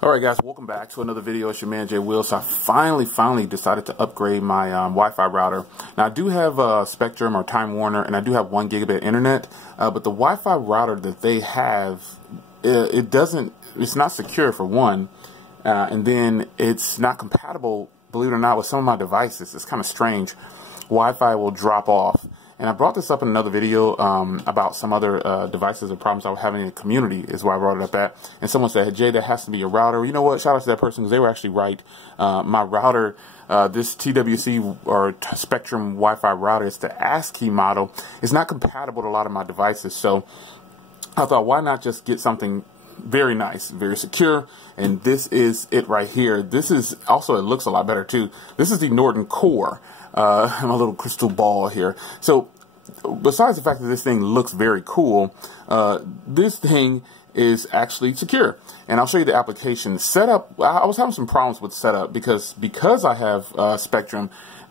Alright guys, welcome back to another video. It's your man Jay Will. So I finally decided to upgrade my Wi-Fi router. Now I do have Spectrum or Time Warner, and I do have 1 gigabit internet, but the Wi-Fi router that they have, it's not secure for one, and then it's not compatible, believe it or not, with some of my devices. It's kind of strange. Wi-Fi will drop off. And I brought this up in another video about some other devices or problems I was having in the community is where I brought it up at. And someone said, hey, Jay, that has to be a router. You know what? Shout out to that person because they were actually right. My router, this TWC or Spectrum Wi-Fi router, it's the ASCII model. It's not compatible to a lot of my devices. So I thought, why not just get something very nice, very secure, and this is it right here. This is also, it looks a lot better too. This is the Norton Core. My little crystal ball here. So besides the fact that this thing looks very cool, this thing is actually secure. And I'll show you the application. Setup, I was having some problems with setup because I have Spectrum.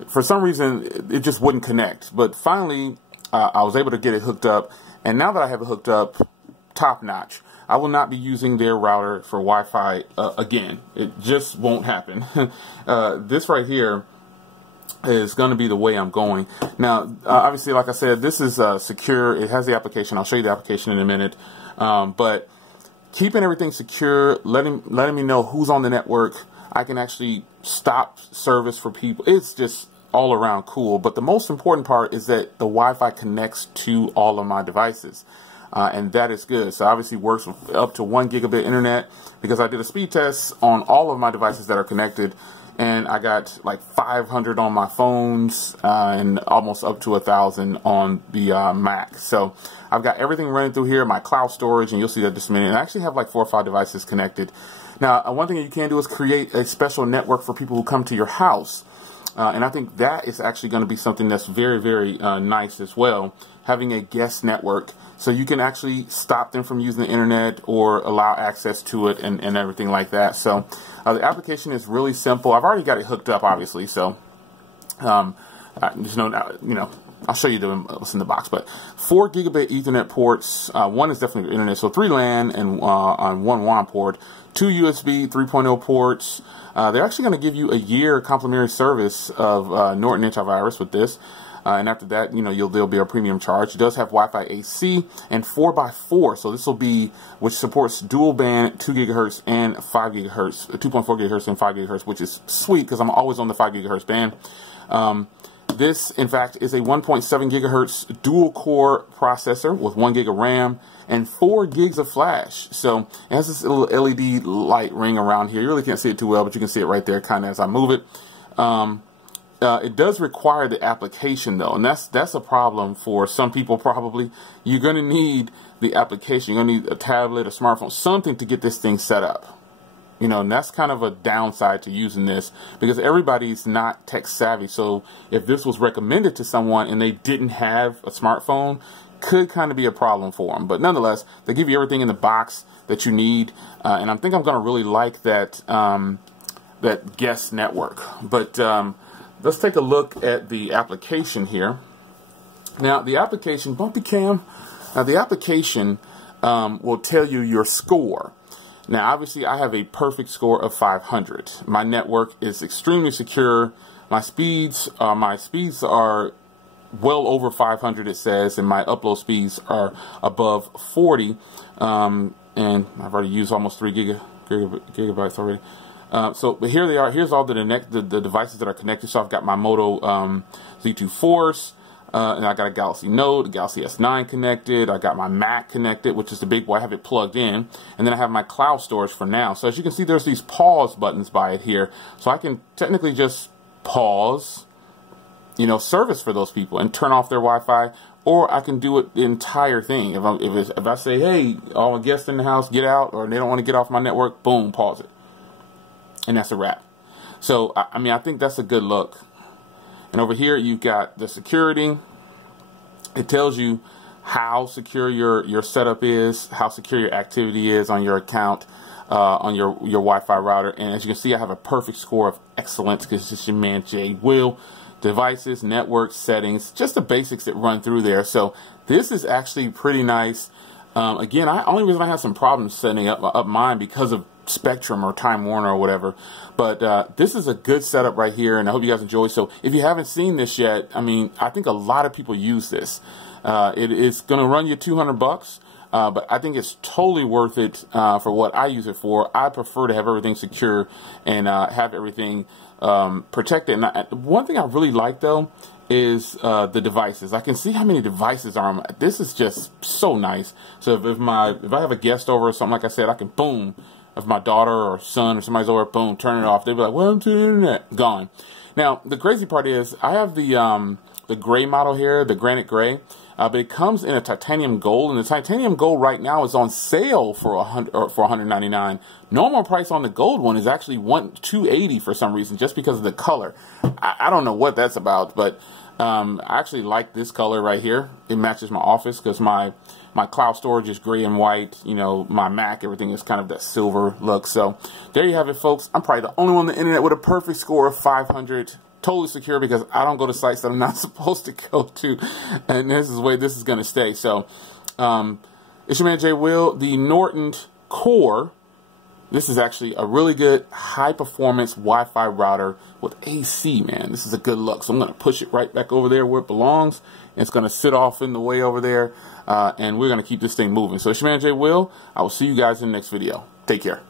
For some reason, it just wouldn't connect. But finally, I was able to get it hooked up. And now that I have it hooked up, top notch. I will not be using their router for Wi-Fi again. It just won't happen. This right here is going to be the way I'm going. Now, obviously, like I said, this is secure. It has the application. I'll show you the application in a minute. But keeping everything secure, letting me know who's on the network. I can actually stop service for people. It's just all around cool. But the most important part is that the Wi-Fi connects to all of my devices. And that is good. So obviously works with up to 1 gigabit internet because I did a speed test on all of my devices that are connected. And I got like 500 on my phones and almost up to 1,000 on the Mac. So I've got everything running through here, my cloud storage, and you'll see that in just a minute. And I actually have like 4 or 5 devices connected. Now, one thing you can do is create a special network for people who come to your house. And I think that is actually going to be something that's very nice as well, having a guest network. So you can actually stop them from using the internet or allow access to it and everything like that. So the application is really simple. I've already got it hooked up, obviously. So there's no, I'll show you what's in the box. But 4 gigabit Ethernet ports. One is definitely internet. So 3 LAN and on 1 WAN port. 2 USB 3.0 ports. They're actually going to give you a year complimentary service of Norton antivirus with this. And after that, there'll be a premium charge. It does have Wi-Fi AC and 4x4. So this will be, which supports dual band 2 gigahertz and 5 gigahertz, 2.4 gigahertz and 5 gigahertz, which is sweet because I'm always on the 5 gigahertz band. This, in fact, is a 1.7 gigahertz dual core processor with 1 gig of RAM and 4 gigs of flash. So it has this little LED light ring around here. You really can't see it too well, but you can see it right there kind of as I move it. It does require the application though, and that's a problem for some people probably. You're going to need the application. You're going to need a tablet, a smartphone, something to get this thing set up. And that's kind of a downside to using this because everybody's not tech savvy. So if this was recommended to someone and they didn't have a smartphone, could kind of be a problem for them. But nonetheless, they give you everything in the box that you need, and I think I'm going to really like that that guest network. But let's take a look at the application here. Now, the application, bumpy cam. Now, the application will tell you your score. Now, obviously, I have a perfect score of 500. My network is extremely secure. My speeds are well over 500, it says, and my upload speeds are above 40. And I've already used almost 3 gigabytes already. But here they are. Here's all the devices that are connected. So I've got my Moto Z2 Force, and I got a Galaxy Note, a Galaxy S9 connected. I got my Mac connected, which is the big boy. I have it plugged in, and then I have my cloud storage for now. So as you can see, there's these pause buttons by it here, so I can technically just pause, service for those people and turn off their Wi-Fi. Or I can do it the entire thing. If I say, hey, all guests in the house, get out, or they don't want to get off my network, boom, pause it. And that's a wrap. So, I mean, I think that's a good look. And over here, you've got the security. It tells you how secure your setup is, how secure your activity is on your account, on your Wi-Fi router. And as you can see, I have a perfect score of excellence because it's your man, Jay Will. Devices, network, settings, just the basics that run through there. So this is actually pretty nice. Again, only reason I have some problems setting up mine because of Spectrum or Time Warner or whatever. But this is a good setup right here, and I hope you guys enjoy. So if you haven't seen this yet, I mean, I think a lot of people use this. It is going to run you $200, but I think it's totally worth it for what I use it for. I prefer to have everything secure and have everything protected. And one thing I really like, though, is the devices. I can see how many devices are on. This is just so nice. So if I have a guest over or something, like I said, I can boom. If my daughter or son or somebody's over, boom, turn it off. They'd be like, "Welcome to the internet." Gone. Now the crazy part is I have the gray model here, the granite gray, but it comes in a titanium gold, and the titanium gold right now is on sale for $199. Normal price on the gold one is actually $280 for some reason, just because of the color. I don't know what that's about, but I actually like this color right here. It matches my office because my cloud storage is gray and white. You know, my Mac, everything is kind of that silver look. So there you have it, folks. I'm probably the only one on the internet with a perfect score of 500. Totally secure because I don't go to sites that I'm not supposed to go to, and this is the way this is going to stay. So it's your man Jay Will. The Norton Core. This is actually a really good high-performance Wi-Fi router with AC, man. This is a good look. So I'm going to push it right back over there where it belongs. It's going to sit off in the way over there, and we're going to keep this thing moving. So it's your man Jay Will. I will see you guys in the next video. Take care.